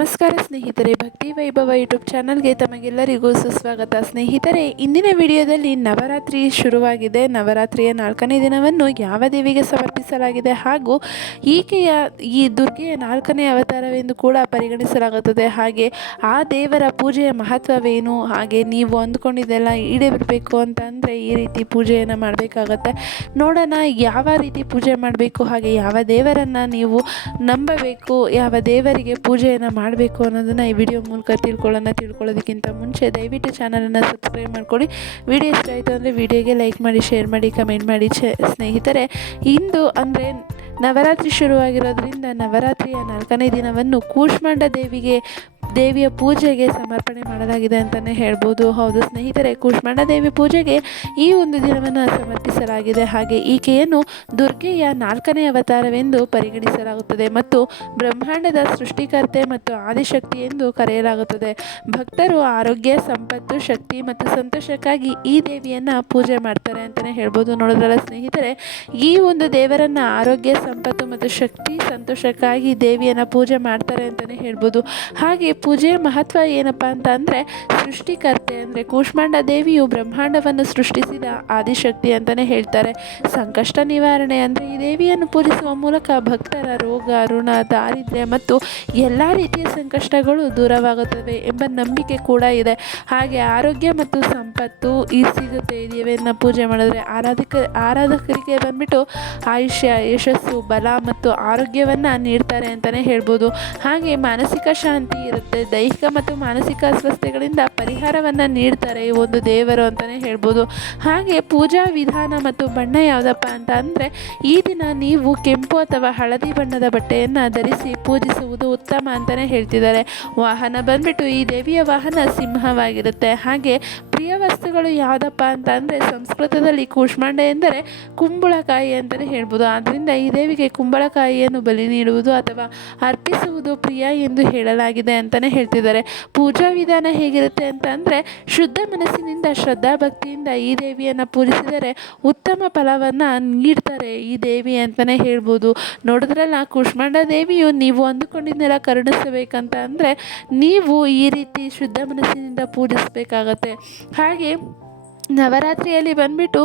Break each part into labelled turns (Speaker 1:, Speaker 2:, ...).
Speaker 1: ನಮಸ್ಕಾರ ಸ್ನೇಹಿತರೆ, ಭಕ್ತಿ ವೈಭವ ಯೂಟ್ಯೂಬ್ ಚಾನಲ್ಗೆ ತಮಗೆಲ್ಲರಿಗೂ ಸುಸ್ವಾಗತ. ಸ್ನೇಹಿತರೆ, ಇಂದಿನ ವಿಡಿಯೋದಲ್ಲಿ ನವರಾತ್ರಿ ಶುರುವಾಗಿದೆ. ನವರಾತ್ರಿಯ ನಾಲ್ಕನೇ ದಿನವನ್ನು ಯಾವ ದೇವಿಗೆ ಸಮರ್ಪಿಸಲಾಗಿದೆ ಹಾಗೂ ಈಕೆಯ ಈ ದುರ್ಗೆಯ ನಾಲ್ಕನೇ ಅವತಾರವೆಂದು ಕೂಡ ಪರಿಗಣಿಸಲಾಗುತ್ತದೆ. ಹಾಗೆ ಆ ದೇವರ ಪೂಜೆಯ ಮಹತ್ವವೇನು? ಹಾಗೆ ನೀವು ಅಂದ್ಕೊಂಡಿದ್ದೆಲ್ಲ ಈಡೇರಬೇಕು ಅಂತ ಅಂದರೆ ಈ ರೀತಿ ಪೂಜೆಯನ್ನು ಮಾಡಬೇಕಾಗತ್ತೆ. ನೋಡೋಣ, ಯಾವ ರೀತಿ ಪೂಜೆ ಮಾಡಬೇಕು? ಹಾಗೆ ಯಾವ ದೇವರನ್ನು ನೀವು ನಂಬಬೇಕು? ಯಾವ ದೇವರಿಗೆ ಪೂಜೆಯನ್ನು ಮಾಡಬೇಕು ಅನ್ನೋದನ್ನು ಈ ವಿಡಿಯೋ ಮೂಲಕ ತಿಳ್ಕೊಳ್ಳೋಣ, ತಿಳ್ಕೊಳ್ಳೋದಕ್ಕಿಂತ ಮುಂಚೆ ದಯವಿಟ್ಟು ಚಾನಲನ್ನು ಸಬ್ಸ್ಕ್ರೈಬ್ ಮಾಡ್ಕೊಳ್ಳಿ ವಿಡಿಯೋ ಇಷ್ಟ ಆಯಿತು ಅಂದರೆ ವಿಡಿಯೋಗೆ ಲೈಕ್ ಮಾಡಿ ಶೇರ್ ಮಾಡಿ ಕಮೆಂಟ್ ಮಾಡಿ ಚ ಸ್ನೇಹಿತರೆ. ಇಂದು ಅಂದರೆ ನವರಾತ್ರಿ ಶುರುವಾಗಿರೋದ್ರಿಂದ ನವರಾತ್ರಿಯ ನಾಲ್ಕನೇ ದಿನವನ್ನು ಕೂಷ್ಮಾಂಡ ದೇವಿಗೆ ದೇವಿಯ ಪೂಜೆಗೆ ಸಮರ್ಪಣೆ ಮಾಡಲಾಗಿದೆ ಅಂತಲೇ ಹೇಳ್ಬೋದು. ಹೌದು ಸ್ನೇಹಿತರೆ ಕೂಷ್ಮಾಂಡ ದೇವಿ ಪೂಜೆಗೆ ಈ ಒಂದು ದಿನವನ್ನು ಸಮರ್ಪಿಸಲಾಗಿದೆ. ಹಾಗೆ ಈಕೆಯನ್ನು ದುರ್ಗೆಯ ನಾಲ್ಕನೇ ಅವತಾರವೆಂದು ಪರಿಗಣಿಸಲಾಗುತ್ತದೆ ಮತ್ತು ಬ್ರಹ್ಮಾಂಡದ ಸೃಷ್ಟಿಕರ್ತೆ ಮತ್ತು ಆದಿಶಕ್ತಿ ಎಂದು ಕರೆಯಲಾಗುತ್ತದೆ. ಭಕ್ತರು ಆರೋಗ್ಯ, ಸಂಪತ್ತು, ಶಕ್ತಿ ಮತ್ತು ಸಂತೋಷಕ್ಕಾಗಿ ಈ ದೇವಿಯನ್ನು ಪೂಜೆ ಮಾಡ್ತಾರೆ ಅಂತಲೇ ಹೇಳ್ಬೋದು. ನೋಡೋದ್ರಲ್ಲ ಸ್ನೇಹಿತರೆ, ಈ ಒಂದು ದೇವರನ್ನು ಆರೋಗ್ಯ, ಸಂಪತ್ತು ಮತ್ತು ಶಕ್ತಿ, ಸಂತೋಷಕ್ಕಾಗಿ ದೇವಿಯನ್ನು ಪೂಜೆ ಮಾಡ್ತಾರೆ ಅಂತಲೇ ಹೇಳ್ಬೋದು. ಹಾಗೆ ಪೂಜೆಯ ಮಹತ್ವ ಏನಪ್ಪ ಅಂತ ಅಂದರೆ ಸೃಷ್ಟಿಕರ್ತೆ ಅಂದರೆ ಕೂಷ್ಮಾಂಡ ದೇವಿಯು ಬ್ರಹ್ಮಾಂಡವನ್ನು ಸೃಷ್ಟಿಸಿದ ಆದಿಶಕ್ತಿ ಅಂತಲೇ ಹೇಳ್ತಾರೆ. ಸಂಕಷ್ಟ ನಿವಾರಣೆ ಅಂದರೆ ಈ ದೇವಿಯನ್ನು ಪೂಜಿಸುವ ಮೂಲಕ ಭಕ್ತರ ರೋಗ, ಋಣ, ದಾರಿದ್ರ್ಯ ಮತ್ತು ಎಲ್ಲ ರೀತಿಯ ಸಂಕಷ್ಟಗಳು ದೂರವಾಗುತ್ತವೆ ಎಂಬ ನಂಬಿಕೆ ಕೂಡ ಇದೆ. ಹಾಗೆ ಆರೋಗ್ಯ ಮತ್ತು ಸಂಪತ್ತು ಈ ಸಿಗುತ್ತೆ. ಈ ದೇವಿಯನ್ನು ಪೂಜೆ ಮಾಡಿದ್ರೆ ಆರಾಧಕ, ಆರಾಧಕರಿಗೆ ಬಂದ್ಬಿಟ್ಟು ಆಯುಷ್ಯ, ಯಶಸ್ಸು, ಬಲ ಮತ್ತು ಆರೋಗ್ಯವನ್ನು ನೀಡ್ತಾರೆ ಅಂತಲೇ ಹೇಳ್ಬೋದು. ಹಾಗೆ ಮಾನಸಿಕ ಶಾಂತಿ ಇರುತ್ತೆ. ದೈಹಿಕ ಮತ್ತು ಮಾನಸಿಕ ಅಸ್ವಸ್ಥೆಗಳಿಂದ ಪರಿಹಾರವನ್ನು ನೀಡ್ತಾರೆ ಈ ಒಂದು ದೇವರು ಅಂತಲೇ ಹೇಳ್ಬೋದು. ಹಾಗೆ ಪೂಜಾ ವಿಧಾನ ಮತ್ತು ಬಣ್ಣ ಯಾವುದಪ್ಪ ಅಂತ ಅಂದರೆ, ಈ ದಿನ ನೀವು ಕೆಂಪು ಅಥವಾ ಹಳದಿ ಬಣ್ಣದ ಬಟ್ಟೆಯನ್ನು ಧರಿಸಿ ಪೂಜಿಸುವುದು ಉತ್ತಮ ಅಂತಲೇ ಹೇಳ್ತಿದ್ದಾರೆ. ವಾಹನ ಬಂದ್ಬಿಟ್ಟು ಈ ದೇವಿಯ ವಾಹನ ಸಿಂಹವಾಗಿರುತ್ತೆ. ಹಾಗೆ ಪ್ರಿಯ ವಸ್ತುಗಳು ಯಾವುದಪ್ಪ ಅಂತ ಅಂದರೆ, ಸಂಸ್ಕೃತದಲ್ಲಿ ಕೂಷ್ಮಾಂಡ ಎಂದರೆ ಕುಂಬಳಕಾಯಿ ಅಂತಲೇ ಹೇಳ್ಬೋದು. ಆದ್ದರಿಂದ ಈ ದೇವಿಗೆ ಕುಂಬಳಕಾಯಿಯನ್ನು ಬಲಿ ನೀಡುವುದು ಅಥವಾ ಅರ್ಪಿಸುವುದು ಪ್ರಿಯ ಎಂದು ಹೇಳಲಾಗಿದೆ ಅಂತಲೇ ಹೇಳ್ತಿದ್ದಾರೆ. ಪೂಜಾ ವಿಧಾನ ಹೇಗಿರುತ್ತೆ ಅಂತ ಅಂದರೆ ಶುದ್ಧ ಮನಸ್ಸಿನಿಂದ, ಶ್ರದ್ಧಾ ಭಕ್ತಿಯಿಂದ ಈ ದೇವಿಯನ್ನು ಪೂಜಿಸಿದರೆ ಉತ್ತಮ ಫಲವನ್ನು ನೀಡ್ತಾರೆ ಈ ದೇವಿ ಅಂತಲೇ ಹೇಳ್ಬೋದು. ನೋಡಿದ್ರಲ್ಲ, ಕುಷ್ಮಾಂಡ ದೇವಿಯು ನೀವು ಅಂದುಕೊಂಡಿದ್ದೆಲ್ಲ ಕರುಣಿಸಬೇಕಂತ ಅಂದರೆ, ನೀವು ಈ ರೀತಿ ಶುದ್ಧ ಮನಸ್ಸಿನಿಂದ ಪೂಜಿಸಬೇಕಾಗತ್ತೆ. ಹಾಗೆ ನವರಾತ್ರಿಯಲ್ಲಿ ಬಂದ್ಬಿಟ್ಟು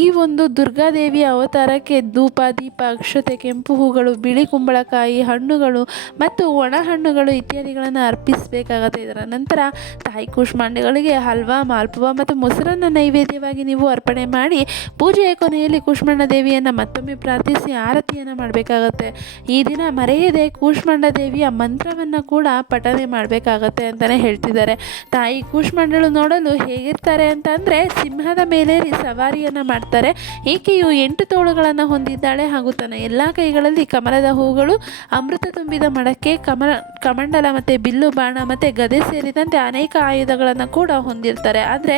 Speaker 1: ಈ ಒಂದು ದುರ್ಗಾದೇವಿಯ ಅವತಾರಕ್ಕೆ ಧೂಪ, ದೀಪ, ಅಕ್ಷತೆ, ಕೆಂಪು ಹೂಗಳು, ಬಿಳಿ ಕುಂಬಳಕಾಯಿ, ಹಣ್ಣುಗಳು ಮತ್ತು ಒಣ ಹಣ್ಣುಗಳು ಇತ್ಯಾದಿಗಳನ್ನು ಅರ್ಪಿಸಬೇಕಾಗತ್ತೆ. ಇದರ ನಂತರ ತಾಯಿ ಕೂಷ್ಮಾಂಡಗಳಿಗೆ ಹಲ್ವಾ, ಮಾಲ್ಪುವ ಮತ್ತು ಮೊಸರನ್ನು ನೈವೇದ್ಯವಾಗಿ ನೀವು ಅರ್ಪಣೆ ಮಾಡಿ ಪೂಜೆಯ ಕೊನೆಯಲ್ಲಿ ಕೂಷ್ಮಾಂಡ ದೇವಿಯನ್ನು ಮತ್ತೊಮ್ಮೆ ಪ್ರಾರ್ಥಿಸಿ ಆರತಿಯನ್ನು ಮಾಡಬೇಕಾಗತ್ತೆ. ಈ ದಿನ ಮರೆಯದೆ ಕೂಷ್ಮಾಂಡ ದೇವಿಯ ಮಂತ್ರವನ್ನು ಕೂಡ ಪಠನೆ ಮಾಡಬೇಕಾಗತ್ತೆ ಅಂತಲೇ ಹೇಳ್ತಿದ್ದಾರೆ. ತಾಯಿ ಕೂಷ್ಮಾಂಡಳು ನೋಡಲು ಹೇಗಿರ್ತಾರೆ ಅಂತ ಸಿಂಹದ ಮೇಲೆ ಸವಾರಿಯನ್ನು ಮಾಡ್ತಾರೆ. ಈಕೆಯು ಎಂಟು ತೋಳುಗಳನ್ನು ಹೊಂದಿದ್ದಾಳೆ ಹಾಗೂ ತನ್ನ ಎಲ್ಲ ಕೈಗಳಲ್ಲಿ ಕಮಲದ ಹೂಗಳು ಅಮೃತ ತುಂಬಿದ ಮಡಕ್ಕೆ ಕಮಲ ಕಮಂಡಲ ಮತ್ತು ಬಿಲ್ಲು ಬಾಣ ಮತ್ತು ಗದೆ ಸೇರಿದಂತೆ ಅನೇಕ ಆಯುಧಗಳನ್ನು ಕೂಡ ಹೊಂದಿರ್ತಾರೆ. ಆದರೆ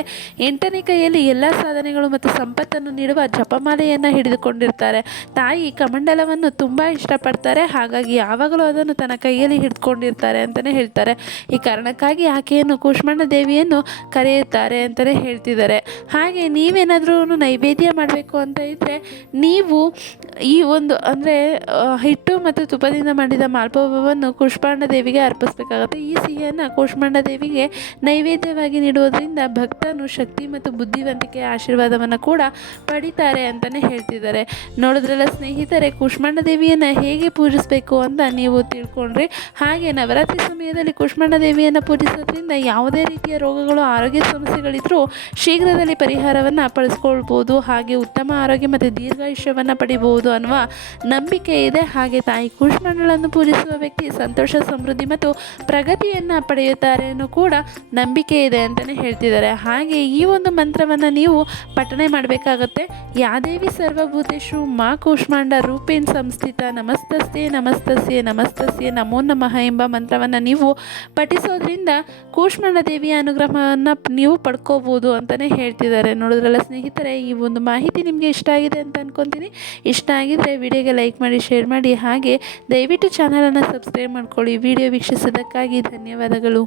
Speaker 1: ಎಂಟನೇ ಕೈಯಲ್ಲಿ ಎಲ್ಲ ಸಾಧನೆಗಳು ಮತ್ತು ಸಂಪತ್ತನ್ನು ನೀಡುವ ಜಪಮಾಲೆಯನ್ನು ಹಿಡಿದುಕೊಂಡಿರ್ತಾರೆ. ತಾಯಿ ಕಮಂಡಲವನ್ನು ತುಂಬ ಇಷ್ಟಪಡ್ತಾರೆ, ಹಾಗಾಗಿ ಯಾವಾಗಲೂ ಅದನ್ನು ತನ್ನ ಕೈಯಲ್ಲಿ ಹಿಡ್ಕೊಂಡಿರ್ತಾರೆ ಅಂತಲೇ ಹೇಳ್ತಾರೆ. ಈ ಕಾರಣಕ್ಕಾಗಿ ಆಕೆಯನ್ನು ಕೂಷ್ಮಣ್ಣ ದೇವಿಯನ್ನು ಕರೆಯುತ್ತಾರೆ ಅಂತಲೇ ಹೇಳ್ತಿದ್ದಾರೆ. ಹಾಗೆ ನೀವೇನಾದರೂ ನೈವೇದ್ಯ ಮಾಡಬೇಕು ಅಂತ ಇದ್ದರೆ ನೀವು ಈ ಒಂದು, ಅಂದರೆ ಹಿಟ್ಟು ಮತ್ತು ತುಪ್ಪದಿಂದ ಮಾಡಿದ ಮಾಲ್ಪವನ್ನು ಕುಷ್ಮಾಂಡ ದೇವಿಗೆ ಅರ್ಪಿಸಬೇಕಾಗುತ್ತೆ. ಈ ಸಿಹಿಯನ್ನು ಕುಷ್ಮಾಂಡ ದೇವಿಗೆ ನೈವೇದ್ಯವಾಗಿ ನೀಡುವುದರಿಂದ ಭಕ್ತನು ಶಕ್ತಿ ಮತ್ತು ಬುದ್ಧಿವಂತಿಕೆಯ ಆಶೀರ್ವಾದವನ್ನು ಕೂಡ ಪಡಿತಾರೆ ಅಂತಲೇ ಹೇಳ್ತಿದ್ದಾರೆ. ನೋಡಿದ್ರಲ್ಲ ಸ್ನೇಹಿತರೆ, ಕುಷ್ಮಾಂಡ ದೇವಿಯನ್ನು ಹೇಗೆ ಪೂಜಿಸಬೇಕು ಅಂತ ನೀವು ತಿಳ್ಕೊಂಡ್ರಿ. ಹಾಗೆ ನವರಾತ್ರಿ ಸಮಯದಲ್ಲಿ ಕುಷ್ಮಾಂಡ ದೇವಿಯನ್ನು ಪೂಜಿಸೋದ್ರಿಂದ ಯಾವುದೇ ರೀತಿಯ ರೋಗಗಳು, ಆರೋಗ್ಯ ಸಮಸ್ಯೆಗಳಿದ್ದರೂ ಶೀಘ್ರದಲ್ಲಿ ಪರಿಹಾರವನ್ನು ಪಡಿಸ್ಕೊಳ್ಬೋದು. ಹಾಗೆ ಉತ್ತಮ ಆರೋಗ್ಯ ಮತ್ತು ದೀರ್ಘಾಯುಷ್ಯವನ್ನು ಪಡಿಬೋದು ಅನ್ನುವ ನಂಬಿಕೆ ಇದೆ. ಹಾಗೆ ತಾಯಿ ಕೂಷ್ಮಾಂಡಗಳನ್ನು ಪೂಜಿಸುವ ವ್ಯಕ್ತಿ ಸಂತೋಷ, ಸಮೃದ್ಧಿ ಮತ್ತು ಪ್ರಗತಿಯನ್ನು ಪಡೆಯುತ್ತಾರೆ ಅನ್ನೋ ಕೂಡ ನಂಬಿಕೆ ಇದೆ ಅಂತಲೇ ಹೇಳ್ತಿದ್ದಾರೆ. ಹಾಗೆ ಈ ಒಂದು ಮಂತ್ರವನ್ನು ನೀವು ಪಠನೆ ಮಾಡಬೇಕಾಗತ್ತೆ. ಯಾದೇವಿ ಸರ್ವಭೂತೇಶು ಮಾ ಕೂಷ್ಮಾಂಡ ರೂಪೇನ್ ಸಂಸ್ಥಿತ ನಮಸ್ತಸ್ಯೆ ನಮಸ್ತಸ್ಯೆ ನಮಸ್ತಸ್ಯೆ, ನಮೋ ನಮಃ ಎಂಬ ಮಂತ್ರವನ್ನು ನೀವು ಪಠಿಸೋದ್ರಿಂದ ಕೂಷ್ಮಾಂಡ ದೇವಿಯ ಅನುಗ್ರಹವನ್ನು ನೀವು ಪಡ್ಕೋಬೋದು ಅಂತಲೇ ಹೇಳ್ತಿದ್ದಾರೆ. ನೋಡಿದ್ರಲ್ಲ ಸ್ನೇಹಿತರೆ, ಈ ಒಂದು ಮಾಹಿತಿ ನಿಮಗೆ ಇಷ್ಟ ಆಗಿದೆ ಅಂತ ಅಂದ್ಕೊತೀನಿ ಇಷ್ಟ ಆಗಿದರೆ ವಿಡಿಯೋಗೆ ಲೈಕ್ ಮಾಡಿ ಶೇರ್ ಮಾಡಿ ಹಾಗೆ ದಯವಿಟ್ಟು ಚಾನಲನ್ನು ಸಬ್ಸ್ಕ್ರೈಬ್ ಮಾಡ್ಕೊಳ್ಳಿ. ವಿಡಿಯೋ ವೀಕ್ಷಿಸೋದಕ್ಕಾಗಿ ಧನ್ಯವಾದಗಳು.